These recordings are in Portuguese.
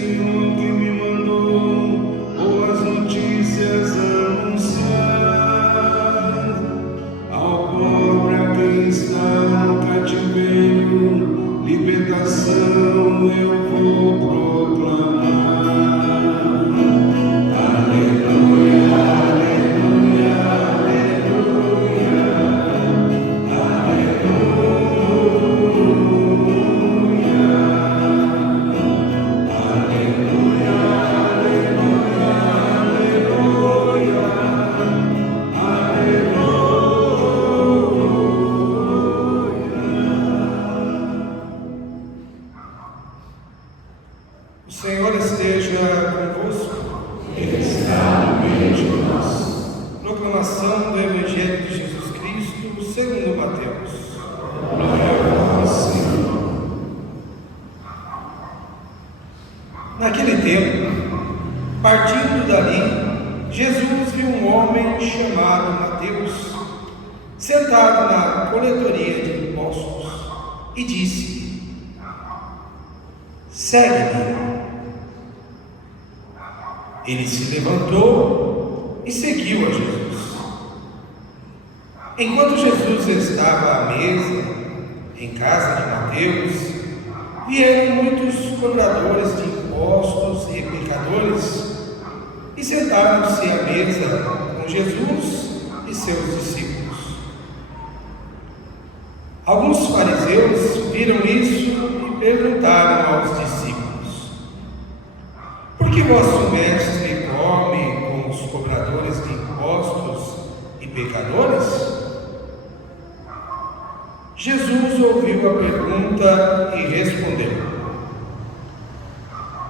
Senhor que me mandou boas notícias anunciar. Ao pobre, a quem está no cativeiro, libertação eu vou proclamar. Aleluia, aleluia, aleluia, aleluia, aleluia, aleluia, O Senhor esteja convosco. Ele está no meio de nós. Proclamação do Evangelho de Jesus Cristo segundo Mateus. Glória a vós, Senhor. Naquele tempo, partindo dali, Jesus viu um homem chamado Mateus, sentado na coletoria de impostos, e disse: segue-me. Ele se levantou e seguiu a Jesus. Enquanto Jesus estava à mesa, em casa de Mateus, vieram muitos cobradores de impostos e pecadores e sentaram-se à mesa com Jesus e seus discípulos. Alguns fariseus viram isso e perguntaram aos discípulos: por que vosso mestre come com os cobradores de impostos e pecadores? Jesus ouviu a pergunta e respondeu: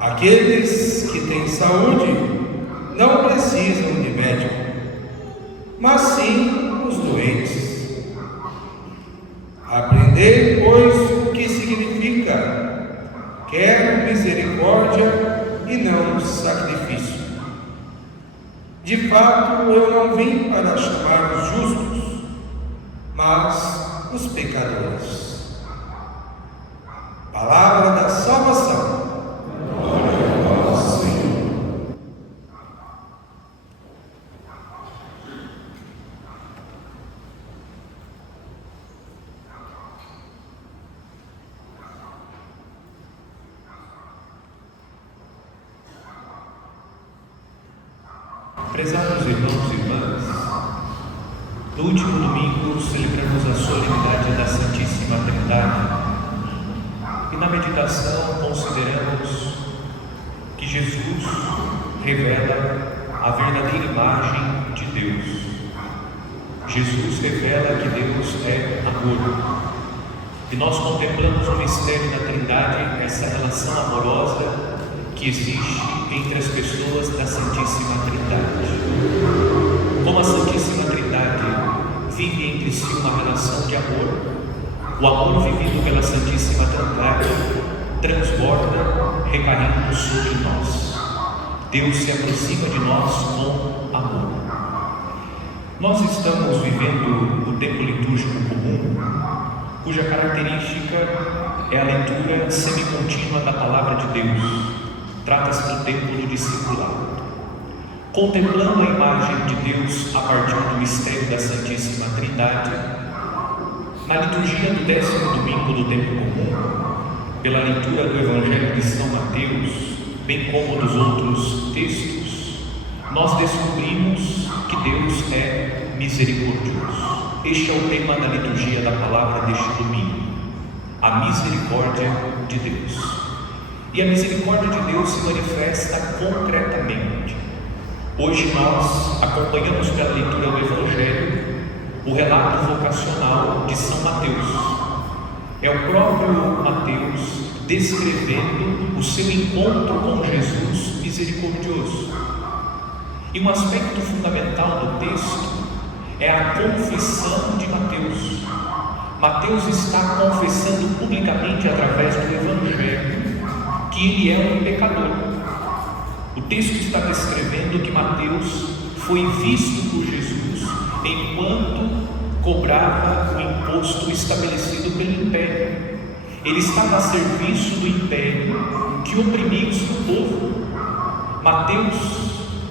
aqueles que têm saúde não precisam de médico, mas sim os doentes. Aprendei, pois, o que significa: quero misericórdia e não sacrifício. De fato, eu não vim para chamar os justos, mas os pecadores. Palavra da salvação. Glória a vós, Senhor. Prezados irmãos e irmãs, no último domingo celebramos a solenidade da Santíssima Trindade e na meditação consideramos que Jesus revela a verdadeira imagem de Deus. Jesus revela que Deus é amor. E nós contemplamos o mistério da Trindade, essa relação amorosa que existe entre as pessoas da Santíssima Trindade. Como a Santíssima Trindade vive entre si uma relação de amor, o amor vivido pela Santíssima Trindade transborda, recaindo sobre nós. Deus se aproxima de nós com amor. Nós estamos vivendo o tempo litúrgico comum, cuja característica é a leitura semicontínua da Palavra de Deus. Trata-se do tempo do discipulado. Contemplando a imagem de Deus a partir do mistério da Santíssima Trindade, na liturgia do 10º domingo do tempo comum, pela leitura do Evangelho de São Mateus, bem como dos outros textos, nós descobrimos que Deus é misericordioso. Este é o tema da liturgia da palavra deste domingo, a misericórdia de Deus. E a misericórdia de Deus se manifesta concretamente. Hoje nós acompanhamos pela leitura do Evangelho o relato vocacional de São Mateus. É o próprio Mateus descrevendo o seu encontro com Jesus misericordioso. E um aspecto fundamental do texto é a confissão de Mateus. Mateus está confessando publicamente através do Evangelho que ele é um pecador. O texto está descrevendo que Mateus foi visto por Jesus enquanto cobrava o imposto estabelecido pelo império. Ele estava a serviço do império que oprimia o seu povo. Mateus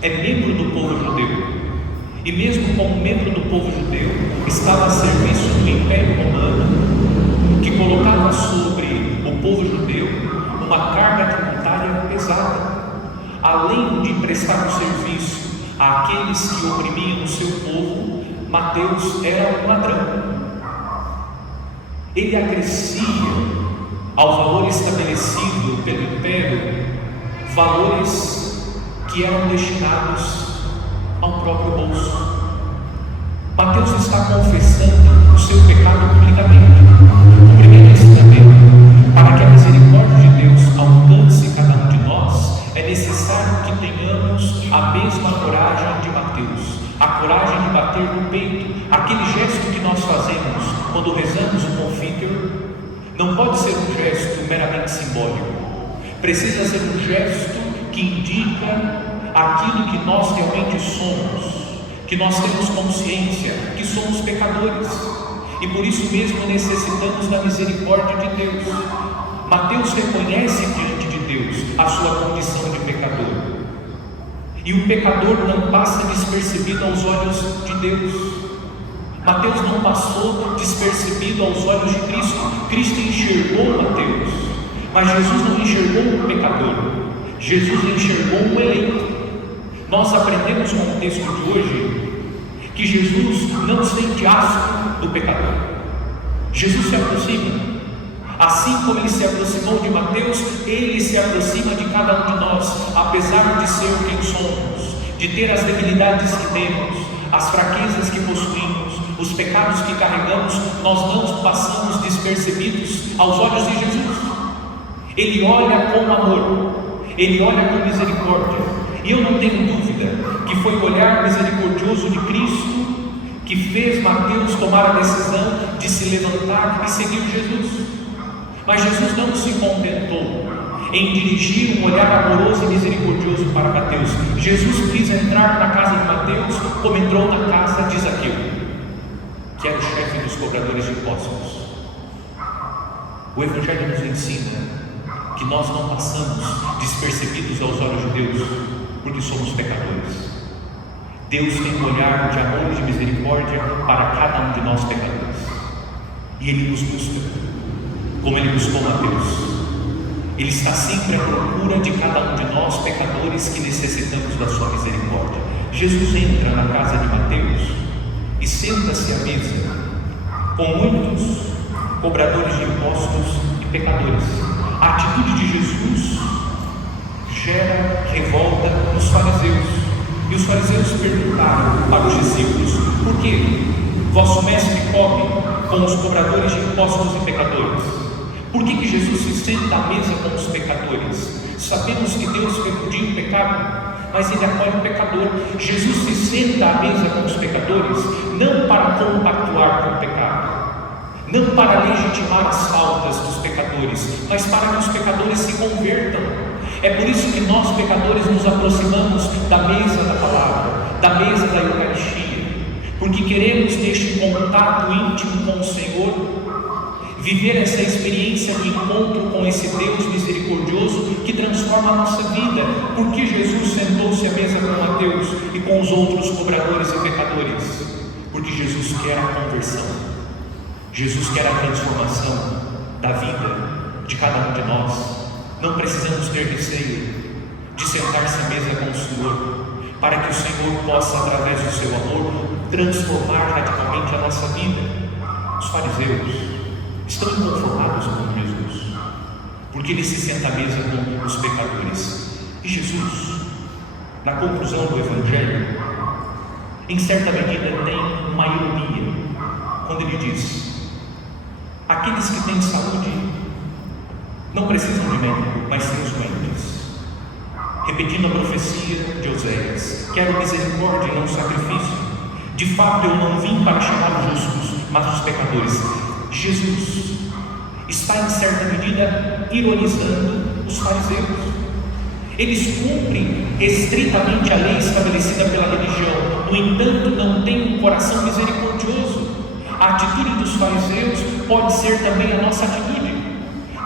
é membro do povo judeu, e mesmo como membro do povo judeu, estava a serviço do Império Romano, que colocava sobre o povo judeu uma carga tributária pesada. Além de prestar um serviço àqueles que oprimiam o seu povo, Mateus era um ladrão. Ele acrescia ao valor estabelecido pelo Império valores que eram destinados ao próprio bolso. Mateus está confessando o seu pecado publicamente. O primeiro ensinamento: para que a misericórdia de Deus alcance cada um de nós, é necessário que tenhamos a mesma coragem de Mateus, a coragem de bater no peito. Aquele gesto que nós fazemos quando rezamos o Confiteor não pode ser um gesto meramente simbólico, precisa ser um gesto que indica aquilo que nós realmente somos, que nós temos consciência que somos pecadores, e por isso mesmo necessitamos da misericórdia de Deus. Mateus reconhece diante de Deus a sua condição de pecador, e o pecador não passa despercebido aos olhos de Deus. Mateus não passou despercebido aos olhos de Cristo. Cristo enxergou Mateus, mas Jesus não enxergou um pecador, Jesus enxergou um eleito. Nós aprendemos com o texto de hoje que Jesus não sente asco do pecador. Jesus se aproxima, assim como ele se aproximou de Mateus, ele se aproxima de cada um de nós, apesar de ser quem somos, de ter as debilidades que temos, as fraquezas que possuímos, os pecados que carregamos. Nós não passamos despercebidos aos olhos de Jesus. Ele olha com amor, ele olha com misericórdia, e eu não tenho dúvida que foi o olhar misericordioso de Cristo que fez Mateus tomar a decisão de se levantar e seguir Jesus. Mas Jesus não se contentou em dirigir um olhar amoroso e misericordioso para Mateus. Jesus quis entrar na casa de Mateus como entrou na casa de Zaqueu, que era o chefe dos cobradores de impostos. O Evangelho nos ensina que nós não passamos despercebidos aos olhos de Deus, porque somos pecadores. Deus tem um olhar de amor e de misericórdia para cada um de nós pecadores, e Ele nos busca, como Ele buscou Mateus. Ele está sempre à procura de cada um de nós pecadores que necessitamos da sua misericórdia. Jesus entra na casa de Mateus e senta-se à mesa com muitos cobradores de impostos e pecadores. A atitude de Jesus gera revolta nos fariseus, e os fariseus perguntaram para os discípulos: por que vosso mestre come com os cobradores de impostos e pecadores? Por que Jesus se senta à mesa com os pecadores? Sabemos que Deus repudia o pecado, mas Ele acolhe o pecador. Jesus se senta à mesa com os pecadores não para compactuar com o pecado, não para legitimar as faltas dos pecadores, mas para que os pecadores se convertam. É por isso que nós, pecadores, nos aproximamos da mesa da palavra, da mesa da Eucaristia, porque queremos, neste contato íntimo com o Senhor, viver essa experiência de encontro com esse Deus misericordioso que transforma a nossa vida. Porque Jesus sentou-se à mesa com Mateus e com os outros cobradores e pecadores? Porque Jesus quer a conversão, Jesus quer a transformação da vida de cada um de nós. Não precisamos ter receio de sentar-se à mesa com o Senhor, para que o Senhor possa, através do seu amor, transformar radicalmente a nossa vida. Os fariseus estão inconformados com Jesus, porque ele se senta à mesa com os pecadores. E Jesus, na conclusão do Evangelho, em certa medida tem uma ironia, quando ele diz: aqueles que têm saúde não precisam de médico, mas sim os doentes, repetindo a profecia de Oséias: quero misericórdia e não sacrifício. De fato, eu não vim para chamar os justos, mas os pecadores. Jesus está, em certa medida, ironizando os fariseus. Eles cumprem estritamente a lei estabelecida pela religião, no entanto, não têm um coração misericordioso. A atitude dos fariseus pode ser também a nossa atitude.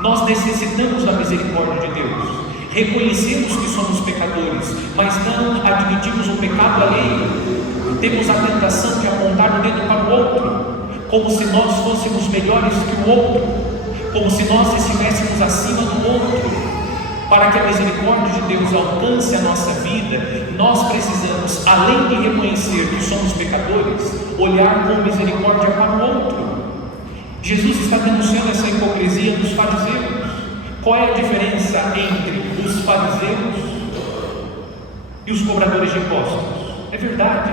Nós necessitamos da misericórdia de Deus, reconhecemos que somos pecadores, mas não admitimos o pecado alheio. Temos a tentação de apontar o dedo para o outro, como se nós fôssemos melhores que o outro, como se nós estivéssemos acima do outro. Para que a misericórdia de Deus alcance a nossa vida, nós precisamos, além de reconhecer que somos pecadores, olhar com misericórdia para o outro. Jesus está denunciando essa hipocrisia dos fariseus. Qual é a diferença entre os fariseus e os cobradores de impostos? É verdade,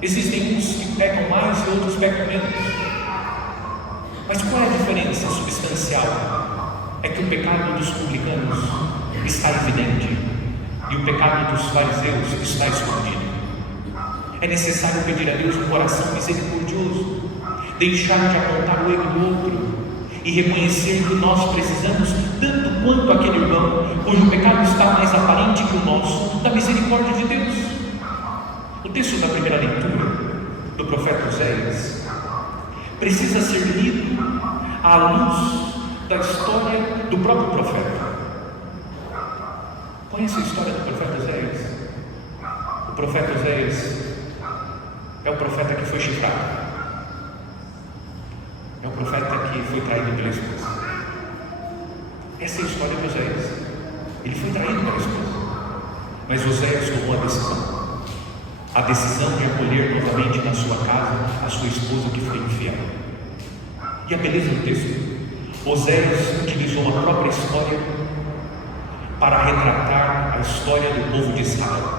existem uns que pecam mais e outros pecam menos. Mas qual é a diferença substancial? É que o pecado dos publicanos está evidente e o pecado dos fariseus está escondido. É necessário pedir a Deus um coração misericordioso, deixar de apontar o erro do outro e reconhecer que nós precisamos, tanto quanto aquele irmão cujo pecado está mais aparente que o nosso, da misericórdia de Deus. O texto da primeira leitura do profeta Oséias precisa ser lido à luz da história do próprio profeta. Conhece a história do profeta Oséias? O profeta Oséias é o profeta que foi chifrado, é o profeta que foi traído pela esposa. Essa é a história de Oséias. Ele foi traído pela esposa, mas Oséias tomou a decisão de acolher novamente na sua casa a sua esposa que foi infiel. E a beleza do texto: Oséias utilizou a própria história para retratar a história do povo de Israel.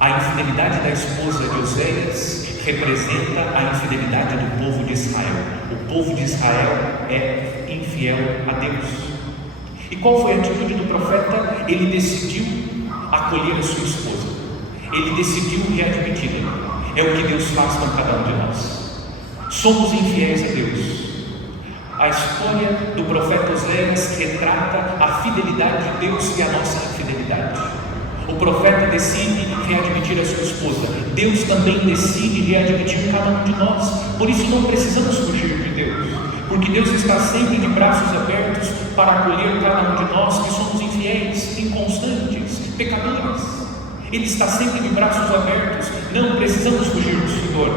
A infidelidade da esposa de Oséias representa a infidelidade do povo de Israel. O povo de Israel é infiel a Deus. E qual foi a atitude do profeta? Ele decidiu acolher a sua esposa. Ele decidiu readmiti-la. É o que Deus faz com cada um de nós. Somos infiéis a Deus. A história do profeta Oséias retrata a fidelidade de Deus e a nossa infidelidade. O profeta decide readmitir a sua esposa. Deus também decide readmitir cada um de nós. Por isso não precisamos fugir de Deus, porque Deus está sempre de braços abertos para acolher cada um de nós que somos infiéis, inconstantes, pecadores. Ele está sempre de braços abertos. Não precisamos fugir do Senhor,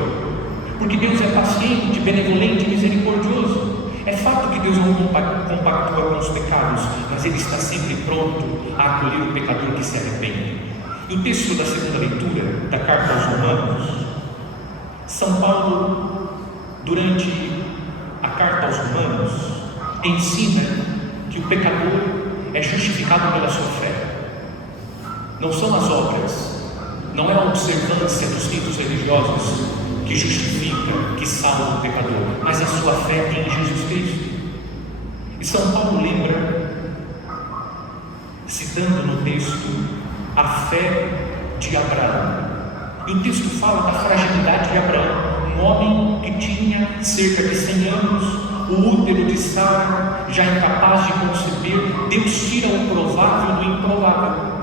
porque Deus é paciente, benevolente e misericordioso. É fato que Deus não compactua com os pecados, mas Ele está sempre pronto a acolher o pecador que se arrepende. E o texto da segunda leitura da carta aos Romanos, São Paulo, durante a carta aos Romanos, ensina que o pecador é justificado pela sua fé. Não são as obras, não é a observância dos ritos religiosos que justifica, que salva o pecador, mas a sua fé em Jesus Cristo. E São Paulo lembra, citando no texto, a fé de Abraão. E o texto fala da fragilidade de Abraão, um homem que tinha cerca de 100 anos, o útero de Sara já incapaz de conceber. Deus tira o provável do improvável.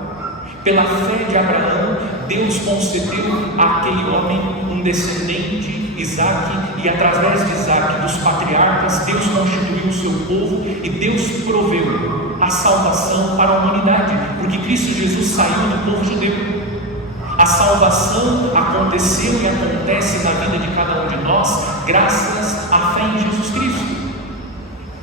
Pela fé de Abraão, Deus concedeu àquele homem um descendente, Isaque, e através de Isaque, dos patriarcas, Deus constituiu o seu povo e Deus proveu a salvação para a humanidade, porque Cristo Jesus saiu do povo judeu. A salvação aconteceu e acontece na vida de cada um de nós graças à fé em Jesus Cristo.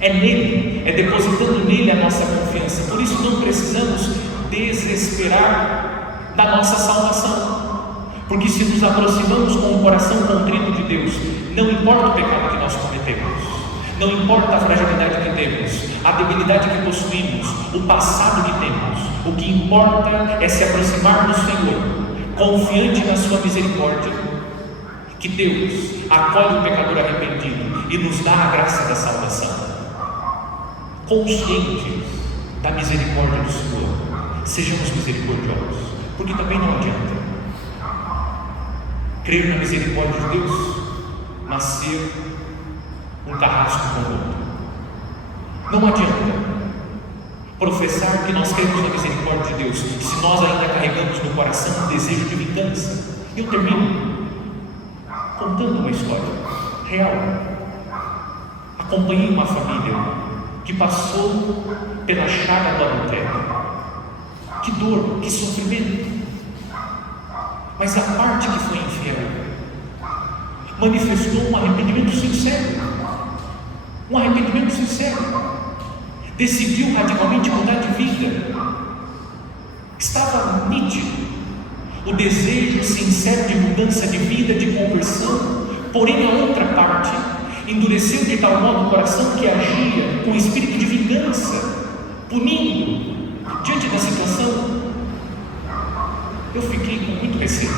É nele, é depositando nele a nossa confiança. Por isso não precisamos desesperar da nossa salvação, porque se nos aproximamos com o coração contrito de Deus, não importa o pecado que nós cometemos, não importa a fragilidade que temos, a debilidade que possuímos, o passado que temos, o que importa é se aproximar do Senhor, confiante na sua misericórdia, que Deus acolhe o pecador arrependido e nos dá a graça da salvação. Conscientes da misericórdia do Senhor, sejamos misericordiosos, porque também não adianta crer na misericórdia de Deus, mas ser um carrasco com o outro. Não adianta professar que nós cremos na misericórdia de Deus se nós ainda carregamos no coração um desejo de vingança. Eu termino contando uma história real. Acompanhei uma família que passou pela chaga do adultério. que dor, que sofrimento. Mas a parte que foi infiel manifestou um arrependimento sincero. Um arrependimento sincero. Decidiu radicalmente mudar de vida. Estava nítido o desejo sincero de mudança de vida, de conversão. Porém, a outra parte endureceu de tal modo o coração que agia com espírito de vingança, punindo. Diante da situação, eu fiquei com muito receio.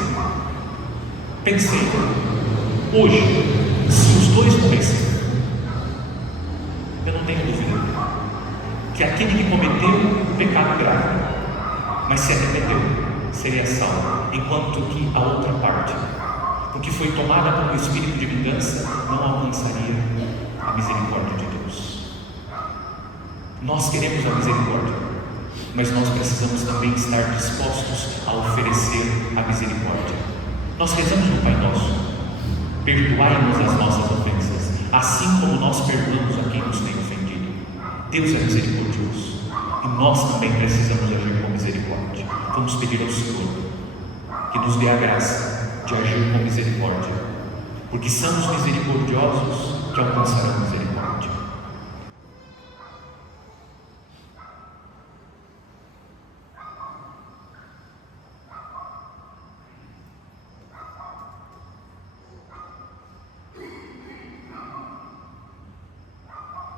Pensei, hoje, se os dois morressem, eu não tenho dúvida que aquele que cometeu um pecado grave, mas se arrependeu, seria salvo, enquanto que a outra parte, porque foi tomada por um espírito de vingança, não alcançaria a misericórdia de Deus. Nós queremos a misericórdia, mas nós precisamos também estar dispostos a oferecer a misericórdia. Nós rezamos no Pai Nosso: perdoai-nos as nossas ofensas, assim como nós perdoamos a quem nos tem ofendido. Deus é misericordioso e nós também precisamos agir com misericórdia. Vamos pedir ao Senhor que nos dê a graça de agir com misericórdia, porque são os misericordiosos que alcançarão misericórdia.